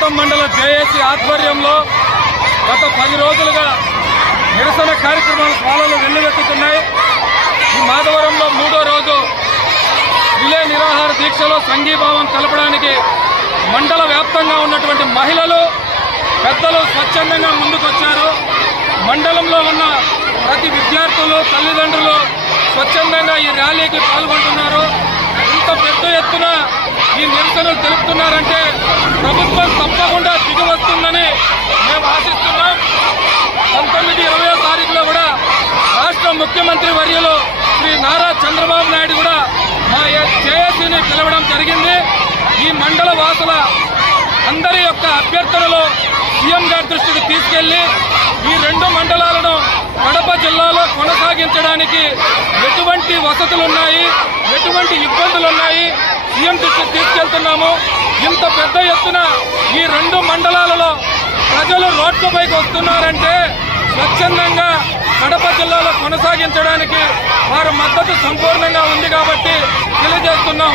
కోటం మండల జేఏసీ ఆధ్వర్యంలో గత 10 రోజులుగా నిరసన కార్యక్రమాలు జ్వాలలు వెల్లువెత్తుతున్నాయి. ఈ మాధవరంలో 3వ రోజు రిలే నిరాహార దీక్షలో సంఘీభావం తెలపడానికి మండల వ్యాప్తంగా ఉన్నటువంటి మహిళలు పెద్దలు స్వచ్ఛందంగా ముందుకొచ్చారు. మండలంలో ఉన్న ప్రతి విద్యార్థులు తల్లిదండ్రులు స్వచ్ఛందంగా ఈ ర్యాలీకి పాల్గొంటున్నారు. ఇంత పెద్ద ఎత్తున ఈ నిరసనలు తెలుపుతున్నారంటే ప్రభుత్వం తప్పకుండా దిగి వస్తుందని మేము ఆశిస్తున్నాం. 19, 20వ తారీఖులో కూడా రాష్ట్ర ముఖ్యమంత్రి వర్యులు శ్రీ నారా చంద్రబాబు నాయుడు కూడా మా జేఏసీని పిలవడం జరిగింది. ఈ మండల వాసుల అందరి యొక్క అభ్యర్థనలు సీఎం గారి దృష్టికి తీసుకెళ్లి ఈ 2 మండలాలను కడప జిల్లాలో కొనసాగించడానికి ఎటువంటి వసతులున్నాయి, ఎటువంటి ఇబ్బందులున్నాయి సీఎం దృష్టికి తీసుకెళ్తున్నాము. ఇంత పెద్ద ఎత్తున ఈ 2 మండలాలలో ప్రజలు రోడ్లపైకి వస్తున్నారంటే స్వచ్ఛందంగా కడప జిల్లాలో కొనసాగించడానికి వారి మద్దతు సంపూర్ణంగా ఉంది కాబట్టి తెలియజేస్తున్నాం.